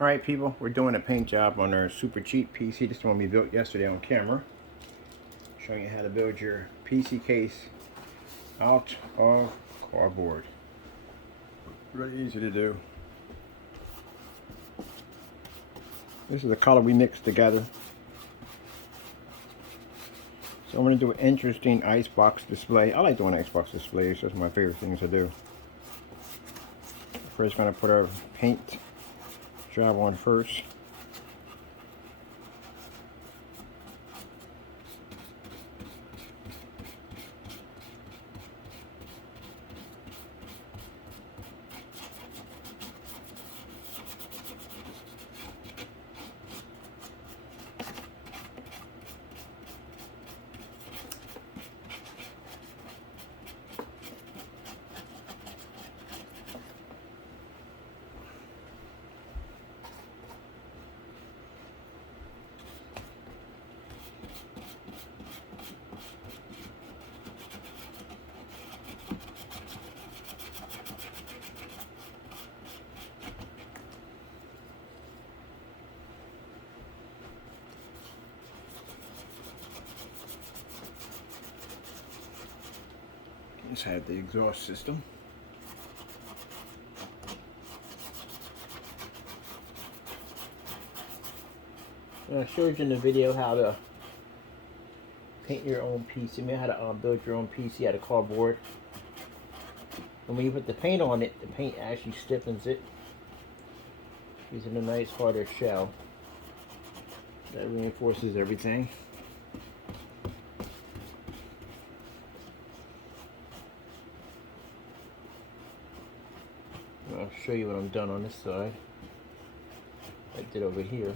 Alright people, we're doing a paint job on our super cheap PC. This one we built yesterday on camera. Showing you how to build your PC case out of cardboard. Really easy to do. This is the color we mixed together. So I'm going to do an interesting icebox display. I like doing icebox displays. That's my favorite things to do. First going to put our paint job on first. Let's have the exhaust system. I showed you in the video how to paint your own PC. I mean, how to build your own PC out of cardboard. And when you put the paint on it, the paint actually stiffens it, using a nice harder shell that reinforces everything. I'll show you what I'm done on this side. I did over here.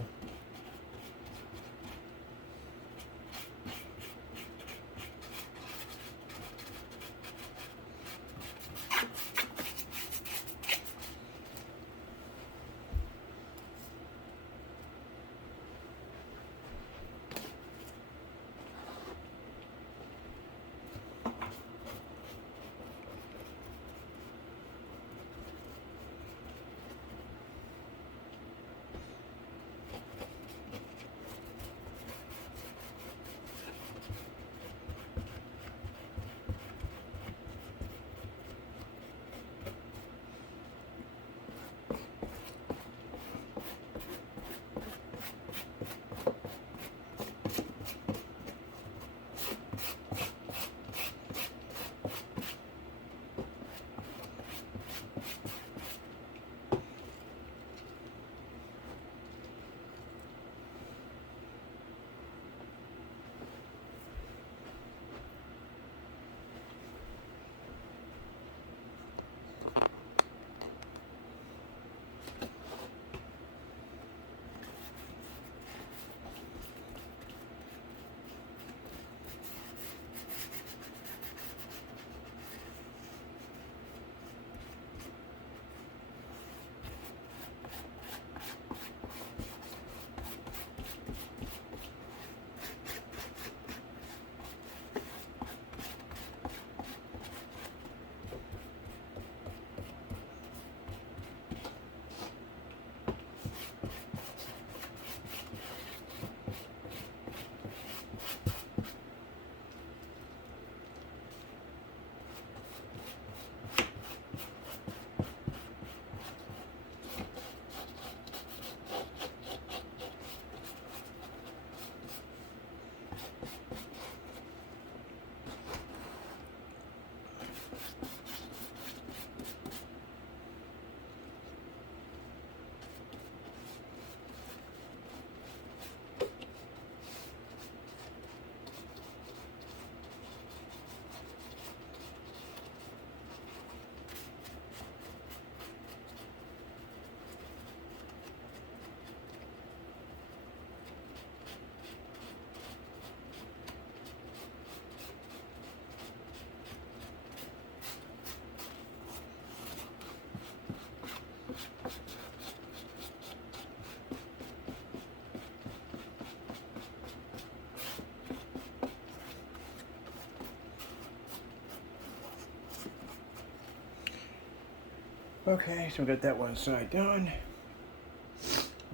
Okay, so we got that one side done.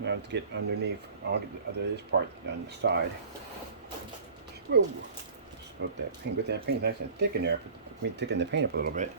Now to get underneath, I'll get the other this part on the side. Whoa! Spoke that paint. But that paint's nice and thick in there. Let me thicken the paint up a little bit.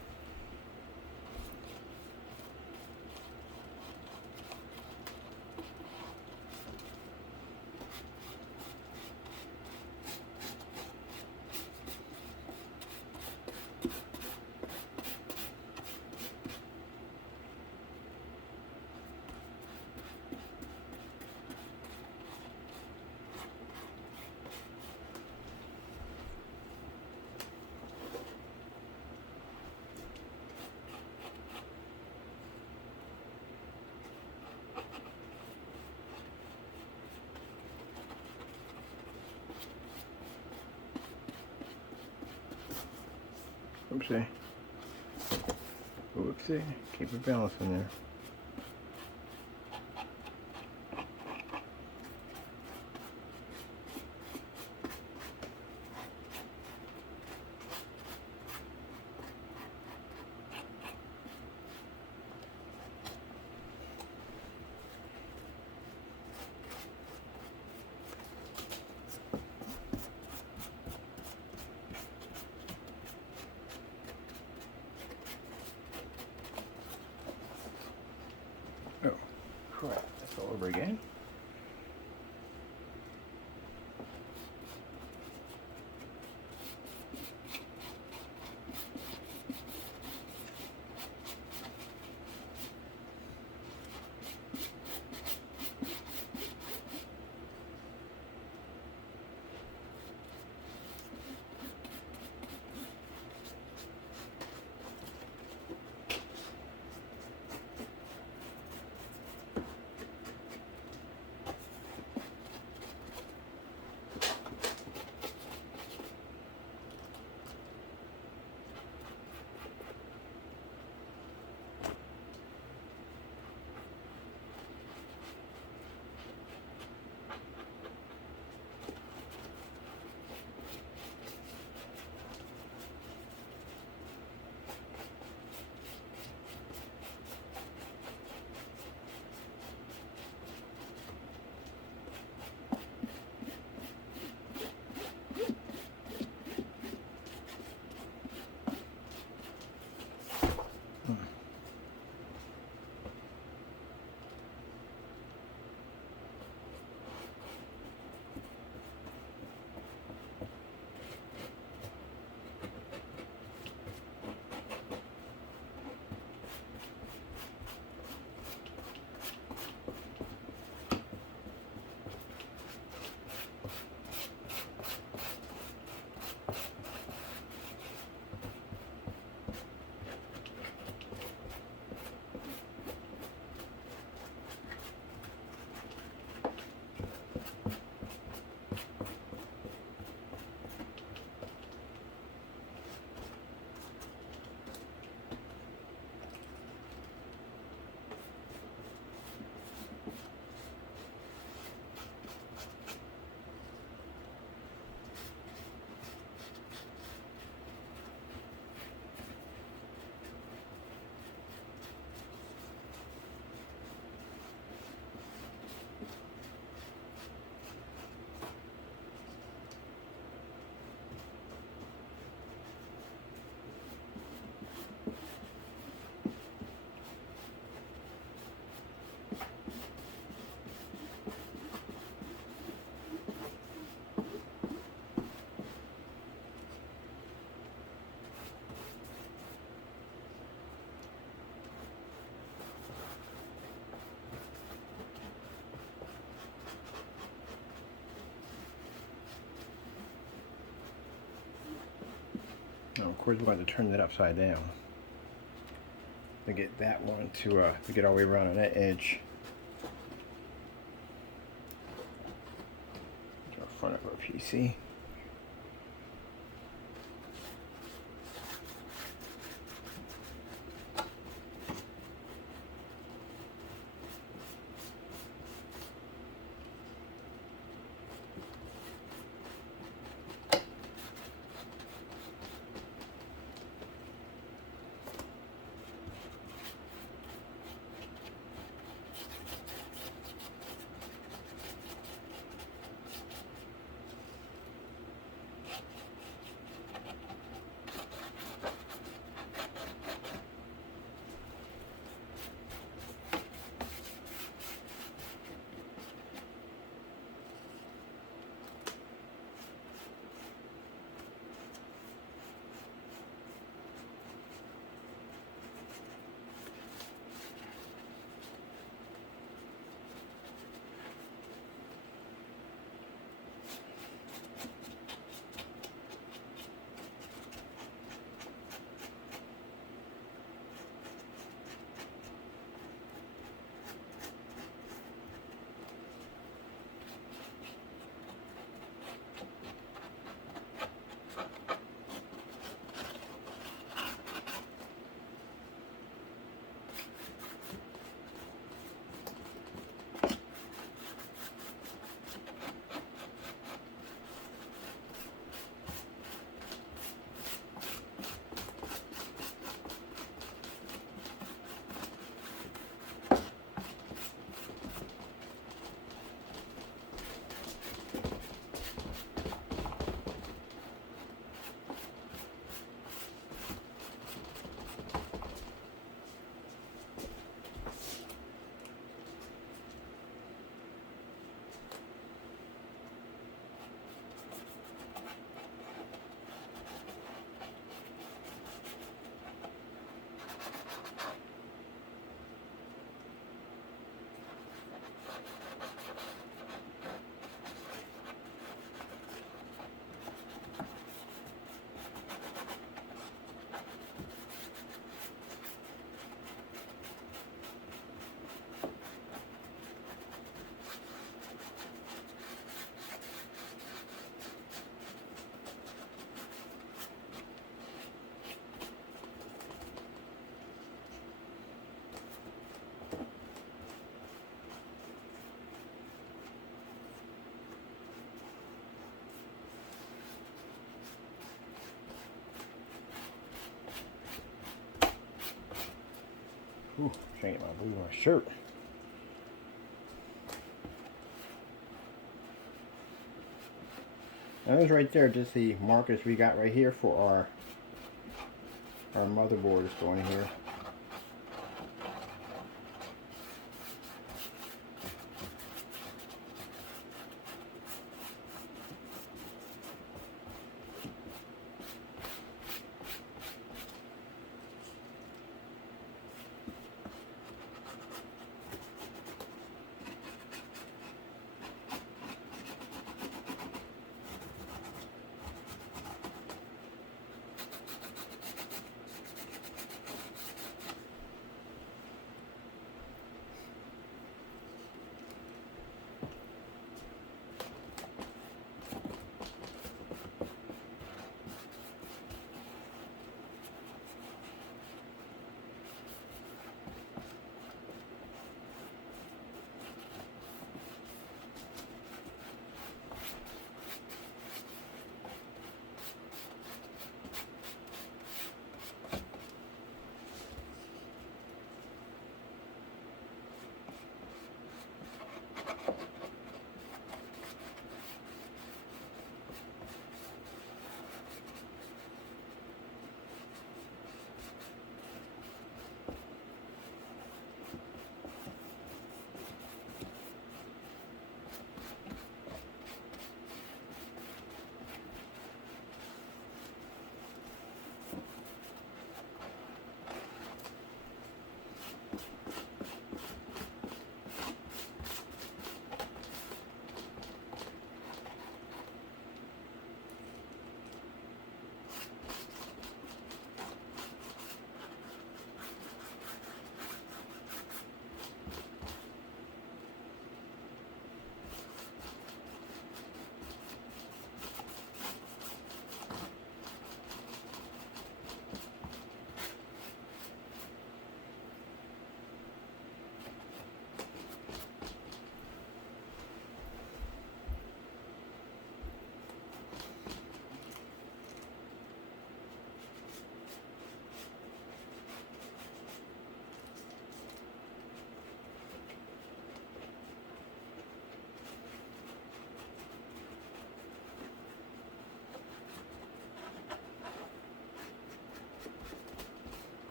Oopsie. Oopsie. Keep it balanced in there. Oh, crap. That's all over again. Now, of course, we're going to turn that upside down to get that one to get all the way around on that edge. To the front of our PC. trying to get my blue on my shirt. And those right there, just the markers we got right here for our motherboard is going here.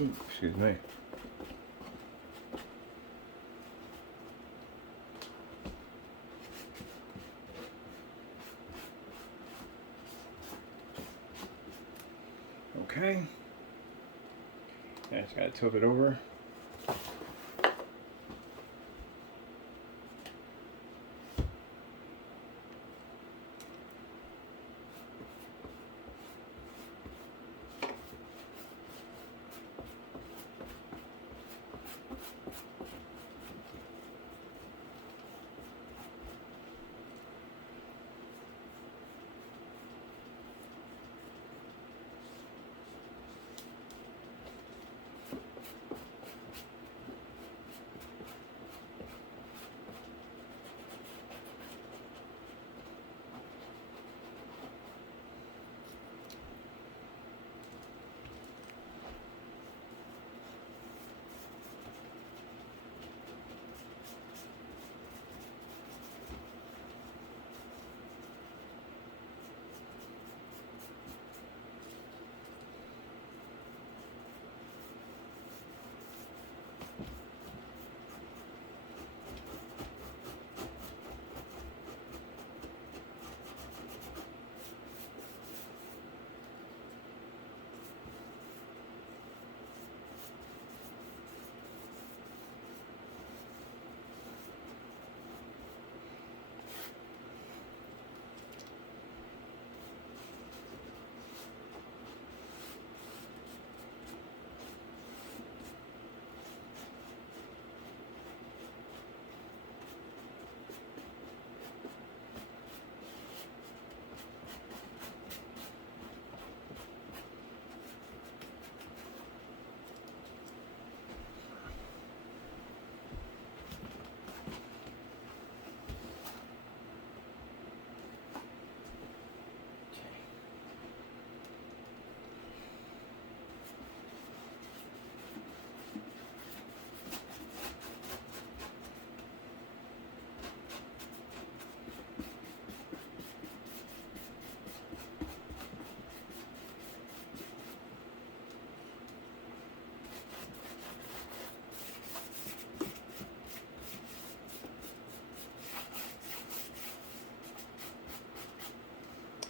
Ooh, excuse me. Okay. I just gotta tilt it over.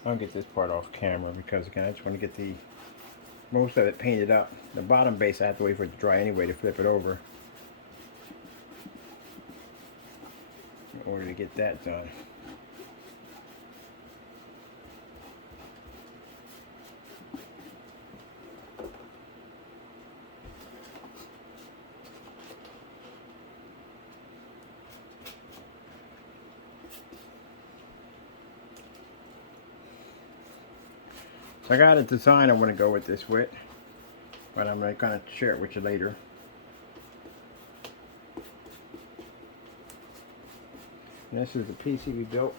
I'll get this part off camera because again I just want to get the most of it painted up. The bottom base I have to wait for it to dry anyway to flip it over in order to get that done. So I got a design I want to go with this with, but I'm going to share it with you later. And this is the PC we built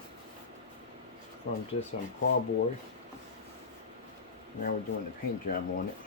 from just some cardboard. Now we're doing the paint job on it.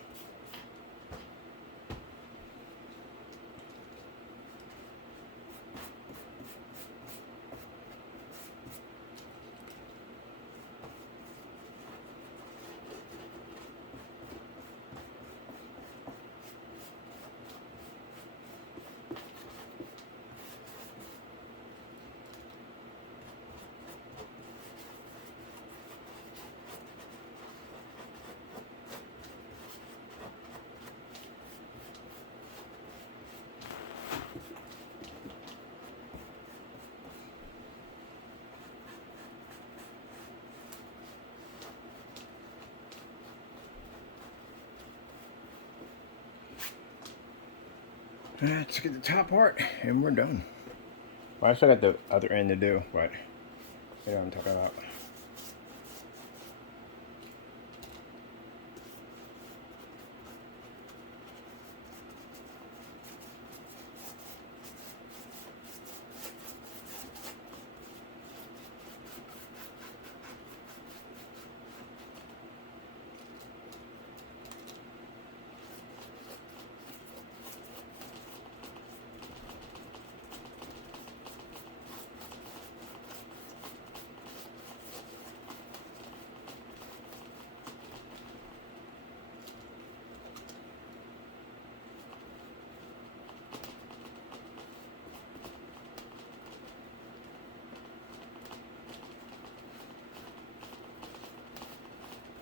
Let's get the top part and we're done. Well, I still got the other end to do, but you know what I'm talking about.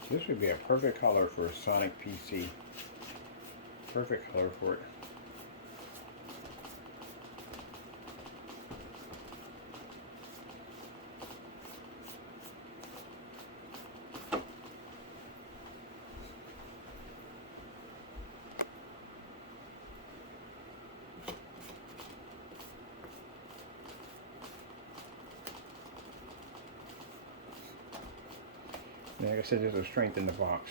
This would be a perfect color for a Sonic PC. Perfect color for it. Like I said, there's a strength in the box.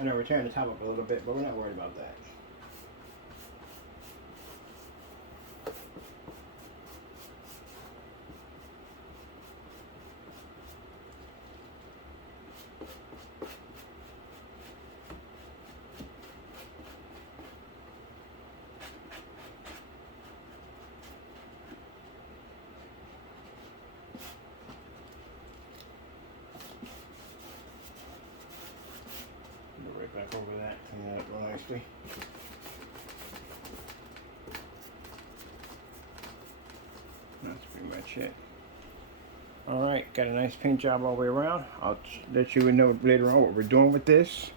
I know we're tearing the top up a little bit, but we're not worried about that. Go right back over that, clean that up real nicely. That's pretty much it. Alright, got a nice paint job all the way around. I'll let you know later on what we're doing with this.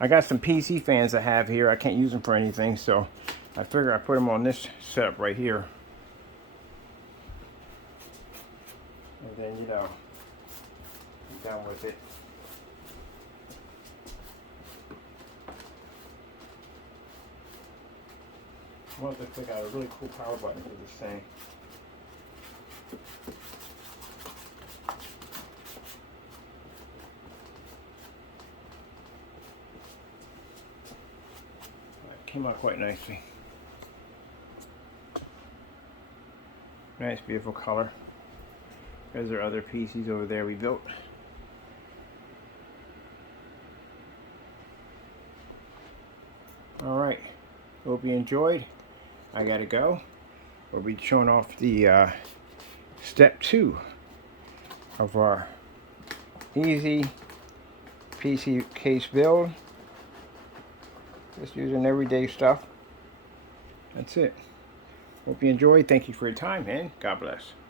I got some PC fans I have here. I can't use them for anything, so I figure I put them on this setup right here. And then, you know, I'm done with it. I want to pick out a really cool power button for this thing. It came out quite nicely. Nice, beautiful color. There's our other PCs over there we built. Alright, hope you enjoyed. I gotta go. We'll be showing off the step 2 of our easy PC case build. Just using everyday stuff. That's it. Hope you enjoyed. Thank you for your time, and God bless.